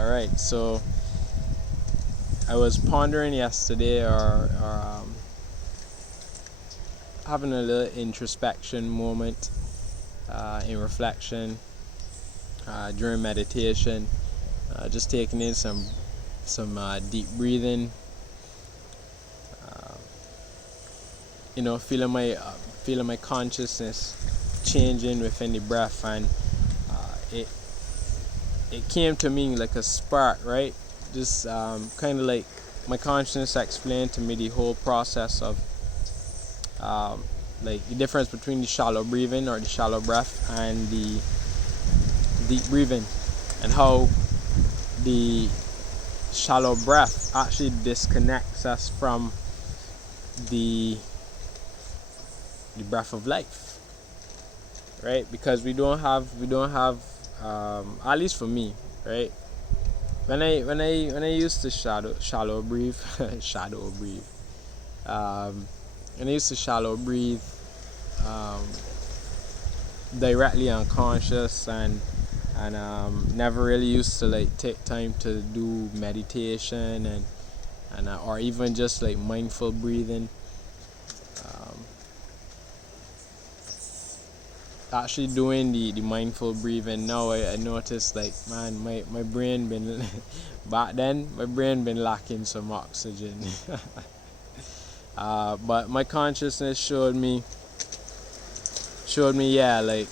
Alright, so I was pondering yesterday, or having a little introspection moment in reflection during meditation, just taking in some deep breathing, uh, feeling my consciousness changing within the breath, and it came to me like a spark, right? Just kind of like my consciousness explained to me the whole process of like the difference between the shallow breathing or the shallow breath and the deep breathing, and how the shallow breath actually disconnects us from the breath of life, right? Because we don't have at least for me, right? When I used to shallow breathe, when I used to shallow breathe, um, directly unconscious, and never really used to like take time to do meditation and or even just like mindful breathing. Actually doing the mindful breathing now, I noticed, like, man, my brain been back then my brain been lacking some oxygen. But my consciousness showed me, yeah, like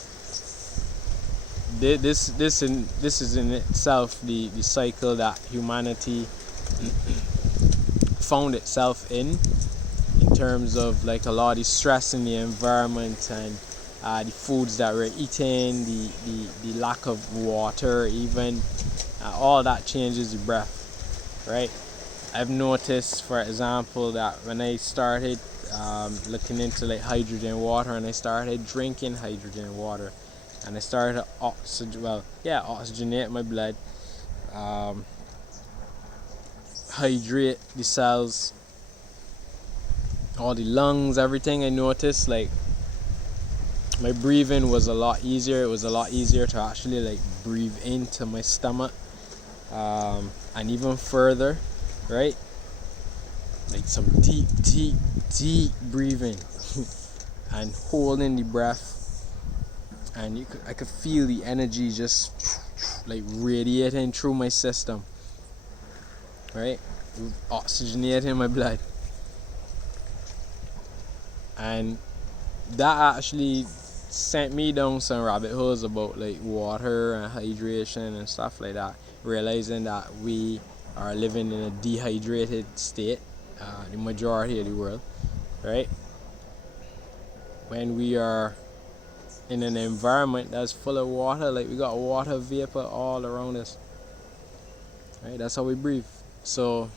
this is in itself the cycle that humanity found itself in terms of like a lot of stress in the environment, and the foods that we're eating, the lack of water, even all that changes the breath, right? I've noticed, for example, that when I started looking into like hydrogen water, and I started drinking hydrogen water, and I started to oxygenate my blood, hydrate the cells, all the lungs, everything, I noticed like my breathing was a lot easier. It was a lot easier to actually like breathe into my stomach, and even further, right? Like some deep breathing and holding the breath, and I could feel the energy just like radiating through my system, right? Oxygenating my blood, and that actually sent me down some rabbit holes about like water and hydration and stuff like that, realizing that we are living in a dehydrated state, the majority of the world, right? When we are in an environment that's full of water, like we got water vapor all around us, right? That's how we breathe. So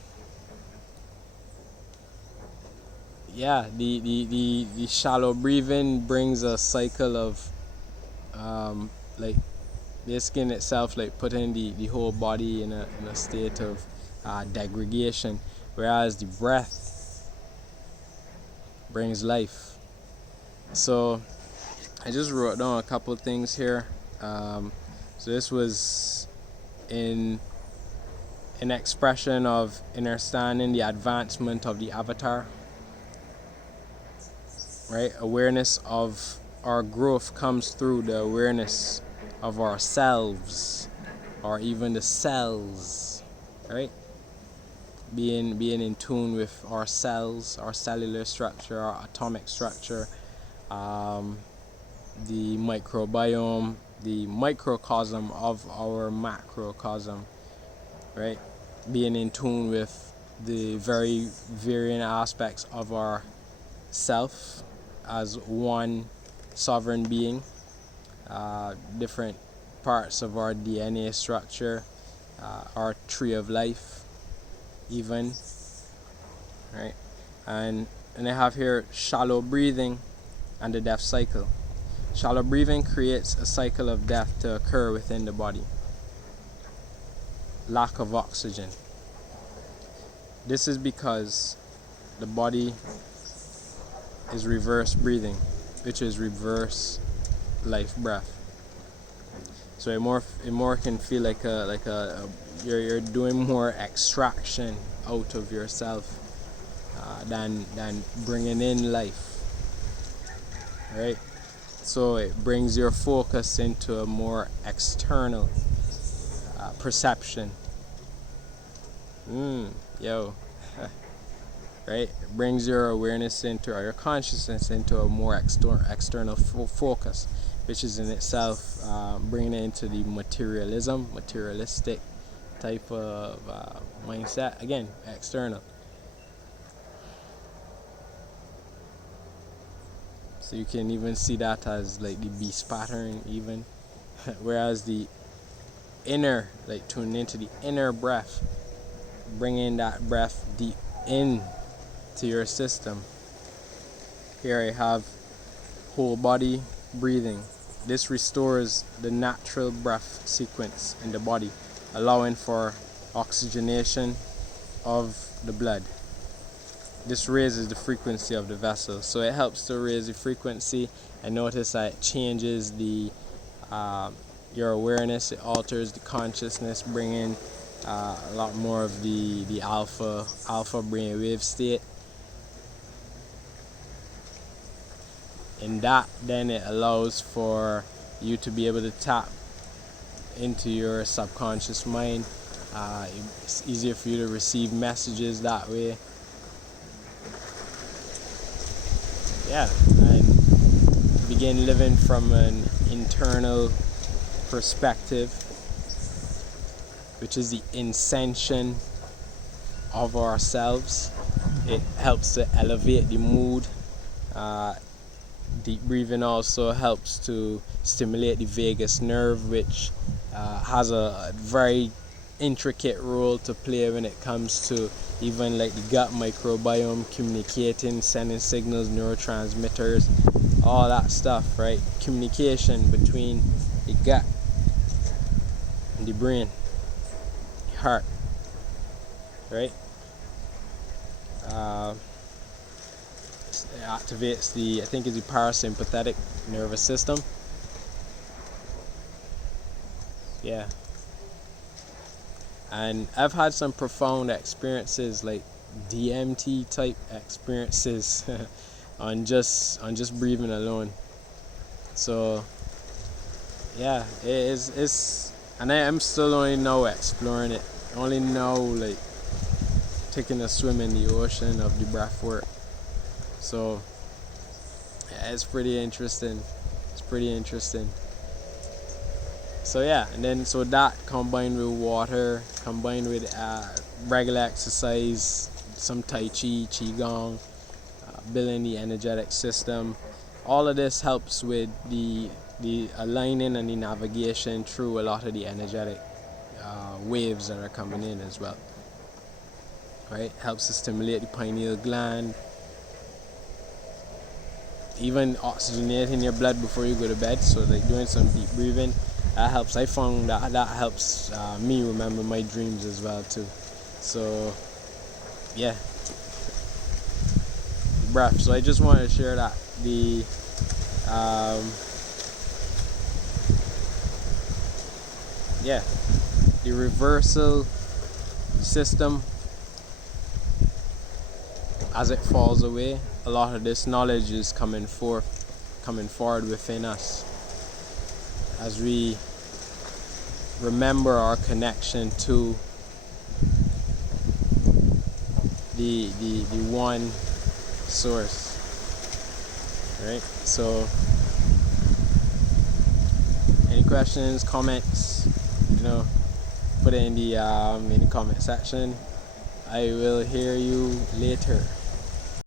yeah, the shallow breathing brings a cycle of like the skin itself, like putting the whole body in a state of degradation, whereas the breath brings life. So I just wrote down a couple of things here. So this was in an expression of innerstanding, the advancement of the avatar, right? Awareness of our growth comes through the awareness of ourselves, or even the cells, right? Being in tune with our cells, our cellular structure, our atomic structure, the microbiome, the microcosm of our macrocosm, right? Being in tune with the very varying aspects of our self as one sovereign being, different parts of our DNA structure, our tree of life, even, right? And I have here shallow breathing and the death cycle. Shallow breathing creates a cycle of death to occur within the body. Lack of oxygen. This is because the body is reverse breathing, which is reverse life breath. So it more can feel like you're doing more extraction out of yourself than bringing in life, right? So it brings your focus into a more external perception. Yo, right? It brings your awareness into, or your consciousness into a more external focus, which is in itself bringing it into the materialistic type of mindset. Again, external. So you can even see that as like the beast pattern, even. Whereas the inner, like tuning into the inner breath, bringing that breath deep in to your system. Here I have whole body breathing. This restores the natural breath sequence in the body, allowing for oxygenation of the blood. This raises the frequency of the vessel, so it helps to raise the frequency. And notice that it changes the your awareness. It alters the consciousness, bringing a lot more of the alpha brainwave state. And that then it allows for you to be able to tap into your subconscious mind. It's easier for you to receive messages that way. Yeah, and begin living from an internal perspective, which is the ascension of ourselves. It helps to elevate the mood. Deep breathing also helps to stimulate the vagus nerve, which has a very intricate role to play when it comes to even like the gut microbiome, communicating, sending signals, neurotransmitters, all that stuff, right? Communication between the gut and the brain, the heart, right? It activates I think it's the parasympathetic nervous system. Yeah. And I've had some profound experiences, like DMT type experiences on just breathing alone. So yeah, it's and I'm still only now exploring it. Only now like taking a swim in the ocean of the breath work. So yeah, it's pretty interesting. So yeah, and then so that combined with water, combined with regular exercise, some Tai Chi, Qigong, building the energetic system, all of this helps with the aligning and the navigation through a lot of the energetic waves that are coming in as well. Right, helps to stimulate the pineal gland, even oxygenating your blood before you go to bed. So like doing some deep breathing, that helps. I found that helps me remember my dreams as well too. So yeah, breath. So I just wanted to share that the reversal system, as it falls away, a lot of this knowledge is coming forward within us as we remember our connection to the one source, right? So any questions, comments, put it in the comment section. I will hear you later.